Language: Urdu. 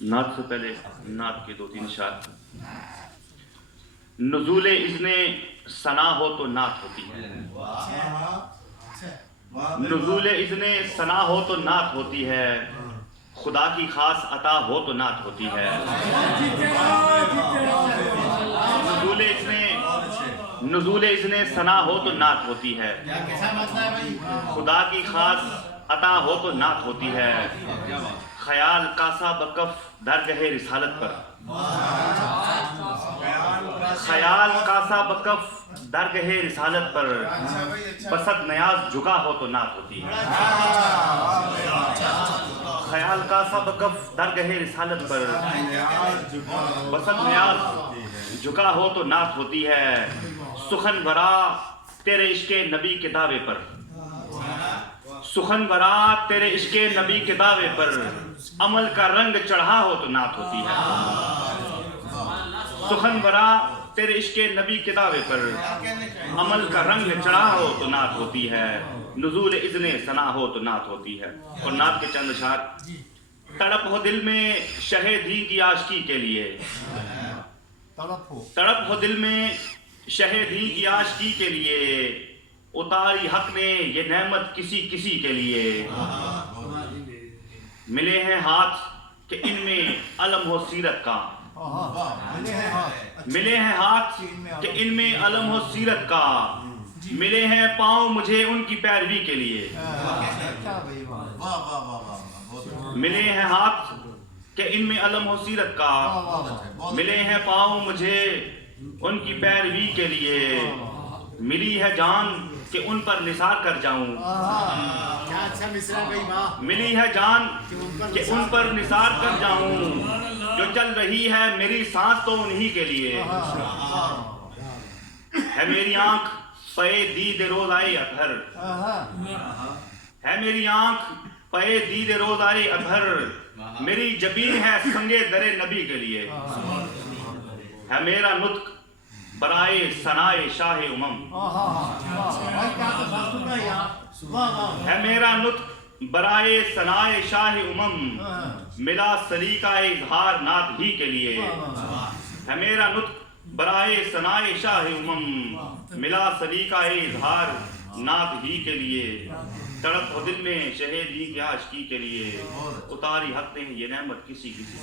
نعت سے پہلے نعت کے دو تین اشعار. نزول اذن ثنا ہو تو نعت ہوتی ہے. نزول اذن ثنا ہو تو نعت ہوتی ہے. خدا کی خاص عطا ہو تو نعت ہوتی ہے. نزول اذن ثنا ہو تو نعت ہوتی ہے. خدا کی خاص عطا ہو تو نعت ہوتی ہے. خیال کاسا بکف درگہ رسالت پر. خیال کاسا بکف درگہ رسالت پر. بسط نیاز جھکا ہو تو نعت ہوتی ہے. خیال کاسا بکف درگہ رسالت پر. بسط نیاز جھکا ہو تو نعت ہوتی ہے. سخن ورا تیرے عشق نبی کے دعوے پر. سخن ورا تیرے عشق نبی کے دعوے پر. عمل کا رنگ چڑھا ہو تو نعت ہوتی ہے. سخن ورا تیرے عشق نبی کے دعوے پر. عمل کا رنگ چڑھا ہو تو نعت ہوتی ہے. نزول اذن ثنا ہو تو نعت ہوتی ہے. اور نعت کے چند اشعار. تڑپ ہو دل میں شہیدی کی عاشقی کے لیے. تڑپ ہو دل میں شہیدی کی عاشقی کے لیے. اتاری حق نے یہ نعمت کسی کسی کے لیے. ملے ہیں ہاتھ کہ ان میں علم ہو سیرت کا. ملے ہیں ہاتھ کہ ان میں علم ہو سیرت کا. ملے ہیں پاؤں مجھے ان کی پیروی کے لیے. ملے ہیں ہاتھ کہ ان میں علم ہو سیرت کا. ملے ہیں پاؤں مجھے ان کی پیروی کے لیے. ملی ہے جان کہ ان پر نثار کر جاؤں. ملی ہے جان کہ ان پر نثار کر جاؤں. جو چل رہی ہے میری سانس تو انہی کے لیے. ہے میری آنکھ پے دید روز آئے اطہر. ہے میری آنکھ پے دید روز آئے اطہر. میری جبین ہے سنگے در نبی کے لیے. ہے میرا نطق برائے ثنائے شاہ امم. ہے میرا نطق برائے ثنائے شاہ امم. ملا سلیقہ اظہار نعت ہی کے لیے. ہے میرا نطق برائے ثنائے شاہ امم. ملا سلیقہ اظہار نعت ہی کے لیے. تڑپ ہو دل میں شہیدی کی عاشقی کے لیے. اتاری حق نے یہ نعمت کسی کسی